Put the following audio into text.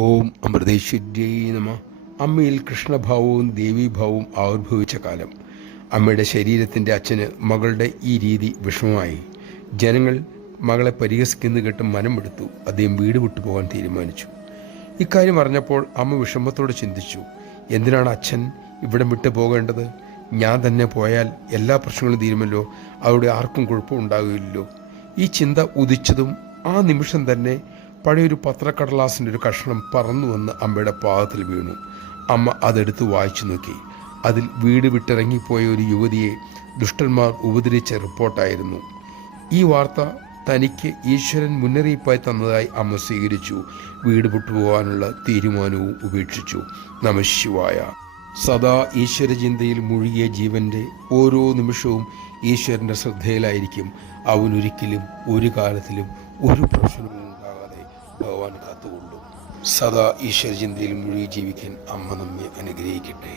ഓം അമൃതേശ്വര്यै നമ. അമ്മയിൽ കൃഷ്ണഭാവവും ദേവീഭാവവും ആവിർഭവിച്ച കാലം. അമ്മയുടെ ശരീരത്തിൻ്റെ അച്ഛന് മകളുടെ ഈ രീതി വിഷമമായി. ജനങ്ങൾ മകളെ പരിഹസിക്കുന്നത് കേട്ട് മനമെടുത്തു. അദ്ദേഹം വീട് വിട്ടു പോകാൻ തീരുമാനിച്ചു. ഇക്കാര്യം അറിഞ്ഞപ്പോൾ അമ്മ വിഷമത്തോടെ ചിന്തിച്ചു, എന്തിനാണ് അച്ഛൻ ഇവിടം വിട്ടു പോകേണ്ടത്? ഞാൻ തന്നെ പോയാൽ എല്ലാ പ്രശ്നങ്ങളും തീരുമല്ലോ, അവിടെ ആർക്കും കുഴപ്പമുണ്ടാകില്ലല്ലോ. ഈ ചിന്ത ഉദിച്ചതും ആ നിമിഷം തന്നെ പഴയൊരു പത്രക്കടലാസിൻ്റെ ഒരു കഷ്ണം പറന്നു വന്ന് അമ്മയുടെ പാദത്തിൽ വീണു. അമ്മ അതെടുത്ത് വായിച്ചു നോക്കി. അതിൽ വീട് വിട്ടിറങ്ങിപ്പോയ ഒരു യുവതിയെ ദുഷ്ടന്മാർ ഉപദ്രവിച്ച റിപ്പോർട്ടായിരുന്നു. ഈ വാർത്ത തനിക്ക് ഈശ്വരൻ മുന്നറിയിപ്പായി തന്നതായി അമ്മ സ്വീകരിച്ചു. വീട് വിട്ടുപോകാനുള്ള തീരുമാനവും ഉപേക്ഷിച്ചു. നമഃശിവായ. സദാ ഈശ്വരചിന്തയിൽ മുഴുകിയ ജീവൻ്റെ ഓരോ നിമിഷവും ഈശ്വരൻ്റെ ശ്രദ്ധയിലായിരിക്കും. അവനൊരിക്കലും ഒരു കാലത്തിലും ഒരു പ്രശ്നവും ഉണ്ടാകാതെ ഭഗവാൻ കാത്തുകൊള്ളും. സദാ ഈശ്വരചിന്തയിൽ മുഴുകി ജീവിക്കാൻ അമ്മ നമ്മെ അനുഗ്രഹിക്കട്ടെ.